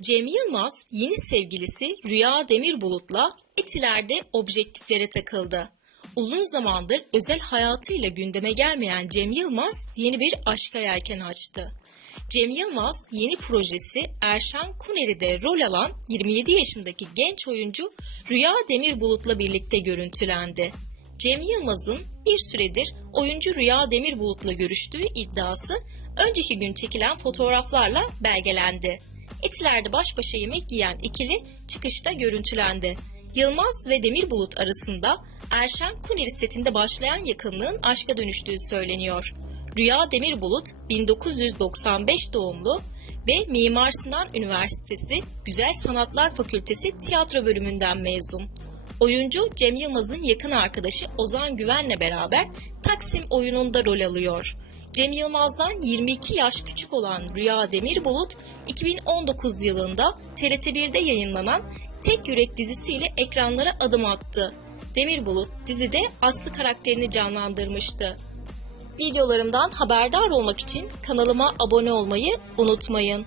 Cem Yılmaz yeni sevgilisi Rüya Demirbulut'la Etiler'de objektiflere takıldı. Uzun zamandır özel hayatıyla gündeme gelmeyen Cem Yılmaz yeni bir aşka yelken açtı. Cem Yılmaz yeni projesi Erşan Kuneri'de rol alan 27 yaşındaki genç oyuncu Rüya Demirbulut'la birlikte görüntülendi. Cem Yılmaz'ın bir süredir oyuncu Rüya Demirbulut'la görüştüğü iddiası önceki gün çekilen fotoğraflarla belgelendi. Etiler'de baş başa yemek yiyen ikili çıkışta görüntülendi. Yılmaz ve Demirbulut arasında Erşen Kuneri setinde başlayan yakınlığın aşka dönüştüğü söyleniyor. Rüya Demirbulut 1995 doğumlu ve Mimar Sinan Üniversitesi Güzel Sanatlar Fakültesi tiyatro bölümünden mezun. Oyuncu Cem Yılmaz'ın yakın arkadaşı Ozan Güven'le beraber Taksim oyununda rol alıyor. Cem Yılmaz'dan 22 yaş küçük olan Rüya Demirbulut 2019 yılında TRT1'de yayınlanan Tek Yürek dizisiyle ekranlara adım attı. Demirbulut dizide Aslı karakterini canlandırmıştı. Videolarımdan haberdar olmak için kanalıma abone olmayı unutmayın.